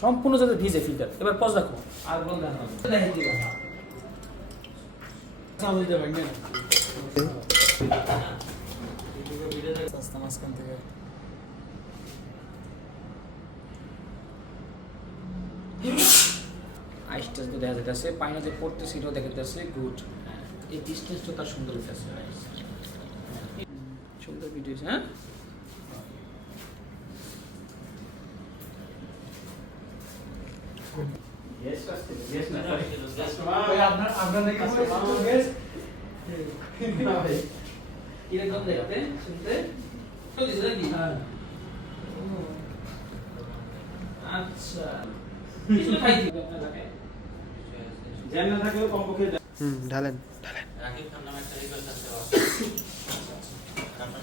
সম্পূর্ণ যাতে ভিজে ফিল্টার। এবার পজ রাখো আর বল দেখো দেখে দিবা সামনে দে ভাই না সস্তা মাসখান থেকে আইসটা তো দেখা যাচ্ছে পানিতে যে পড়তেছে এটাও দেখা যাচ্ছে গুড। এই ডিস্টেন্সটা তার সুন্দর হইতেছে সুন্দর ভিডিও। হ্যাঁ কিরকম দেখতে শুনতে আচ্ছা কিছু খাই দিবে আপনাকে জ্যাম না থাকলেও কমপক্ষে ঢালেন রাকিব খান নামে একটা রিকোয়েস্ট আছে। আপনার